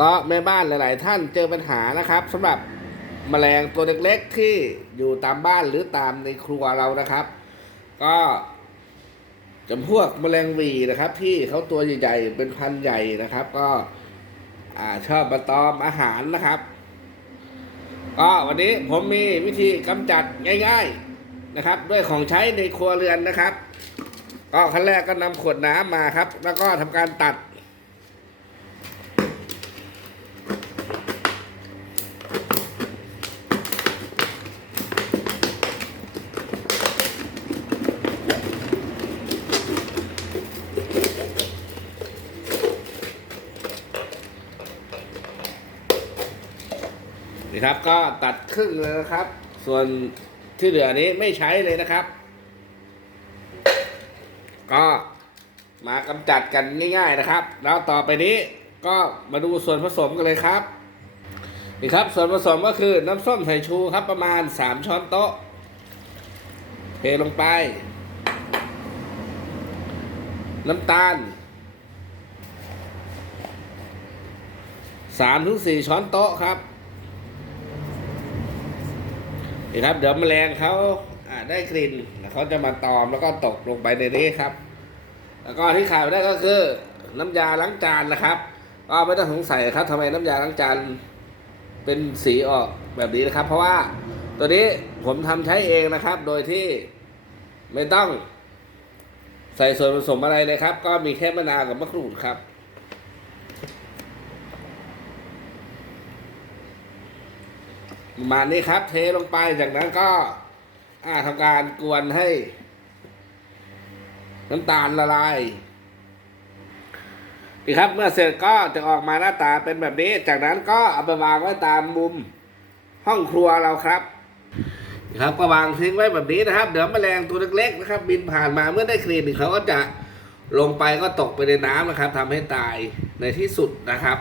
ก็แม่บ้านหลาย ๆ ท่านเจอปัญหานะครับสำหรับแมลงตัวเล็ก ๆ ที่อยู่ตามบ้านหรือตามในครัวเรานะครับ ก็จำพวกแมลงวีนะครับ ที่เขาตัวใหญ่ ๆ เป็นพันใหญ่นะครับ ก็อ่าชอบมาตอมอาหารนะครับ ก็วันนี้ผมมีวิธีกำจัดง่าย ๆนะครับ ด้วยของใช้ในครัวเรือนนะครับ ก็ขั้นแรกก็นำขวดน้ำมาครับ แล้วก็ทำการตัด นี่ครับก็ตัดครึ่งเลยนะครับ ส่วนที่เหลือนี้ไม่ใช้เลยนะครับ ก็มากำจัดกันง่าย ๆนะครับ แล้วต่อไปนี้ก็มาดูส่วนผสมกันเลยครับนี่ครับ ส่วนผสมก็คือน้ำส้มสายชูครับประมาณ 3 ช้อนโต๊ะเทลงไป น้ำตาล3ถึง4ช้อนโต๊ะครับ นี่ครับเดี๋ยวแมลงเขาได้กลิ่นแล้วเขาจะมาตอมแล้วก็ตกลงไปในนี้ครับ แล้วก็ที่ขาดไม่ได้ก็คือ น้ำยาล้างจานนะครับ ก็ไม่ต้องสงสัยครับทำไมน้ำยาล้างจานเป็นสีออกแบบนี้นะครับ เพราะว่าตัวนี้ผมทำใช้เองนะครับ โดยที่ไม่ต้องใส่ส่วนผสมอะไรเลยครับ ก็มีแค่มะนาวกับมะกรูดครับ ประมาณนี้ครับ เทลงไปจากนั้นก็ อ่าทำการกวนให้ น้ำตาลละลายนี่ครับเมื่อเสร็จก็จะออกมาหน้าตาเป็นแบบนี้ จากนั้นก็เอาไปวางไว้ตามมุมห้องครัวเราครับนี่ครับก็วางทิ้งไว้แบบนี้นะครับ เดี๋ยวแมลงตัวเล็กๆนะครับ บินผ่านมาเมื่อได้กลิ่นเขาก็จะลงไปก็ตกไปในน้ำนะครับทำให้ตายในที่สุดนะครับ